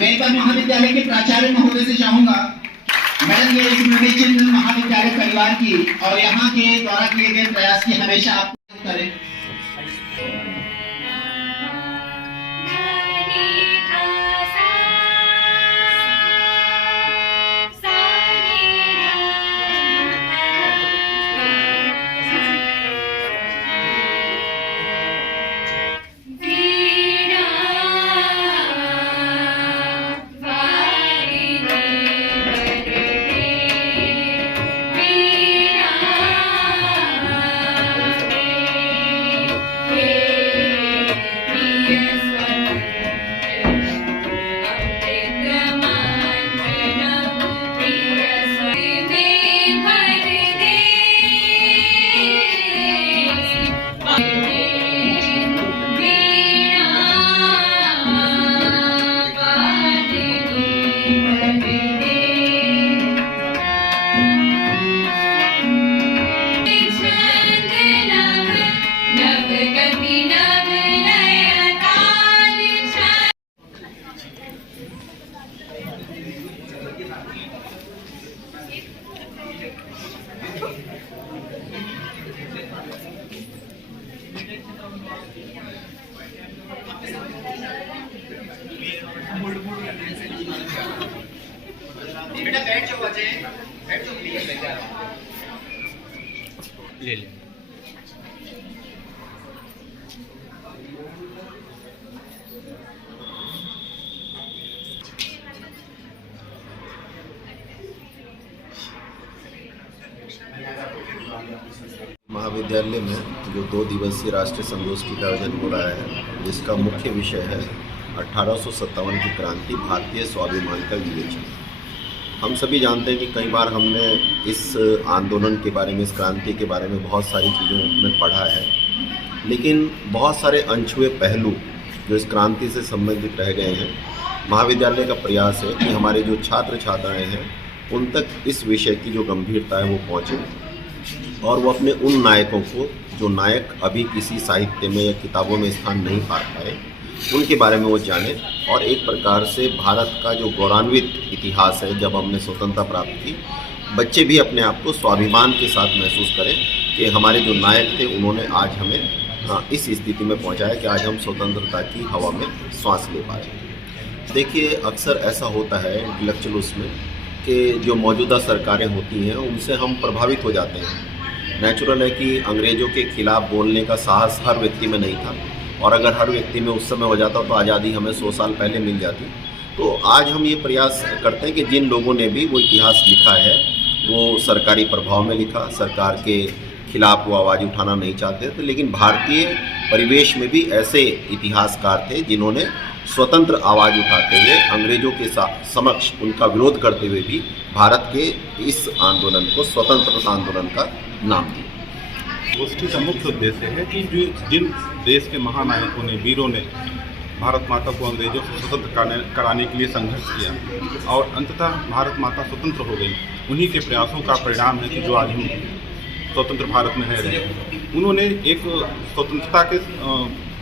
मैं एक बार महाविद्यालय के प्राचार्य महोदय से चाहूंगा, मैडम ये स्मृति चिन्ह महाविद्यालय परिवार की और यहाँ के द्वारा किए गए प्रयास की हमेशा आप करें। बेटा बैठ जाओ, अजय बैठ जाओ, प्लीज बैठ जाओ, ले ले। महाविद्यालय में जो 2 दिवसीय राष्ट्रीय संगोष्ठी का आयोजन हो रहा है, जिसका मुख्य विषय है 1857 की क्रांति, भारतीय स्वाभिमान का विवेचन। हम सभी जानते हैं कि कई बार हमने इस आंदोलन के बारे में, इस क्रांति के बारे में बहुत सारी चीज़ों में पढ़ा है, लेकिन बहुत सारे अनछुए पहलू जो इस क्रांति से संबंधित रह गए हैं। महाविद्यालय का प्रयास है कि हमारे जो छात्र छात्राएँ हैं उन तक इस विषय की जो गंभीरता है वो पहुँचे और वो अपने उन नायकों को, जो नायक अभी किसी साहित्य में या किताबों में स्थान नहीं पा पाए, उनके बारे में वो जाने और एक प्रकार से भारत का जो गौरवान्वित इतिहास है, जब हमने स्वतंत्रता प्राप्त की, बच्चे भी अपने आप को स्वाभिमान के साथ महसूस करें कि हमारे जो नायक थे उन्होंने आज हमें इस स्थिति में पहुंचाया कि आज हम स्वतंत्रता की हवा में सांस ले पा रहे हैं। देखिए, अक्सर ऐसा होता है इंटेलेक्चुअल उसमें कि जो मौजूदा सरकारें होती हैं उनसे हम प्रभावित हो जाते हैं। नेचुरल है कि अंग्रेज़ों के खिलाफ बोलने का साहस हर व्यक्ति में नहीं था, और अगर हर व्यक्ति में उस समय हो जाता तो आज़ादी हमें 100 साल पहले मिल जाती। तो आज हम ये प्रयास करते हैं कि जिन लोगों ने भी वो इतिहास लिखा है वो सरकारी प्रभाव में लिखा, सरकार के खिलाफ वो आवाज़ उठाना नहीं चाहते थे, लेकिन भारतीय परिवेश में भी ऐसे इतिहासकार थे जिन्होंने स्वतंत्र आवाज़ उठाते हुए अंग्रेज़ों के समक्ष उनका विरोध करते हुए भी भारत के इस आंदोलन को स्वतंत्रता आंदोलन का नाम दिया। गोष्ठी का मुख्य उद्देश्य है कि जिन देश के महानायकों ने, वीरों ने भारत माता को अंग्रेजों से स्वतंत्र कराने के लिए संघर्ष किया और अंततः भारत माता स्वतंत्र हो गई, उन्हीं के प्रयासों का परिणाम है कि जो आज हम स्वतंत्र भारत में रह रहे हैं। उन्होंने एक स्वतंत्रता के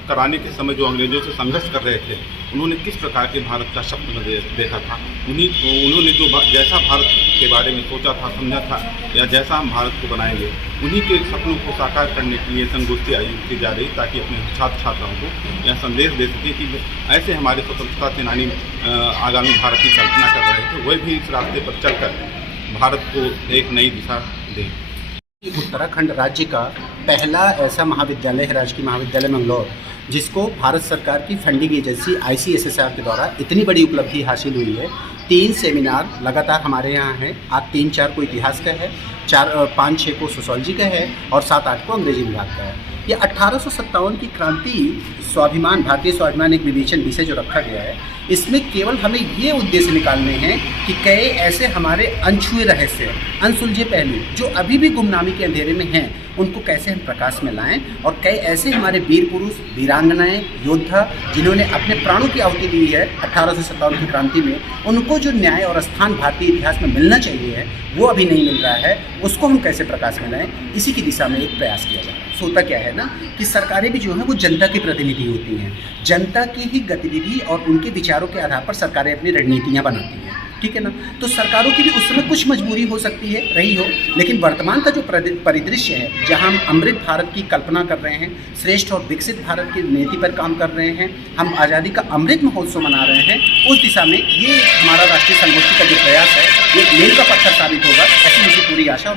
कराने के समय जो अंग्रेजों से संघर्ष कर रहे थे, उन्होंने किस प्रकार के भारत का स्वप्न देखा था, उन्होंने जो जैसा भारत के बारे में सोचा था, समझा था, या जैसा हम भारत को बनाएंगे, उन्हीं के सपनों को साकार करने के लिए संगोष्ठी आयोजित की जा रही, ताकि अपने छात्र छात्राओं को यह संदेश दे सके कि ऐसे हमारे स्वतंत्रता सेनानी आगामी भारत की कल्पना कर रहे थे, वह भी इस रास्ते पर चलकर भारत को एक नई दिशा दें। उत्तराखंड राज्य का पहला ऐसा महाविद्यालय है, राजकीय महाविद्यालय मंगलौर, जिसको भारत सरकार की फंडिंग एजेंसी ICSSR के द्वारा इतनी बड़ी उपलब्धि हासिल हुई है। 3 सेमिनार लगातार हमारे यहाँ हैं। आज 3-4 को इतिहास का है, 5-6 को सोशोलॉजी का है और 7-8 को अंग्रेजी विभाग का है। ये 1857 की क्रांति, स्वाभिमान, भारतीय स्वाभिमान एक विवेचन विषय जो रखा गया है, इसमें केवल हमें ये उद्देश्य निकालने हैं कि कई ऐसे हमारे अनछुए रहस्य, अनसुलझे पहलू जो अभी भी गुमनामी के अंधेरे में हैं, उनको कैसे हम प्रकाश में लाएं, और कई ऐसे हमारे वीर पुरुष, वीरांगनाएं, योद्धा जिन्होंने अपने प्राणों की आहुति दी है 1857 की क्रांति में, उनको जो न्याय और स्थान भारतीय इतिहास में मिलना चाहिए है वो अभी नहीं मिल रहा है, उसको हम कैसे प्रकाश में लाएं, इसी की दिशा में एक प्रयास किया जा रहा है। होता क्या है ना कि सरकारें भी जो है वो जनता की प्रतिनिधि होती हैं, जनता की ही गतिविधि और उनके विचारों के आधार पर सरकारें अपनी रणनीतियाँ बनाती हैं, ठीक है ना। तो सरकारों की भी उस समय कुछ मजबूरी हो सकती है, रही हो, लेकिन वर्तमान का जो परिदृश्य है जहां हम अमृत भारत की कल्पना कर रहे हैं, श्रेष्ठ और विकसित भारत की नीति पर काम कर रहे हैं, हम आज़ादी का अमृत महोत्सव मना रहे हैं, उस दिशा में ये हमारा राष्ट्रीय संगोष्ठी का जो प्रयास है ये मील का पत्थर साबित होगा, ऐसी मुझे पूरी आशा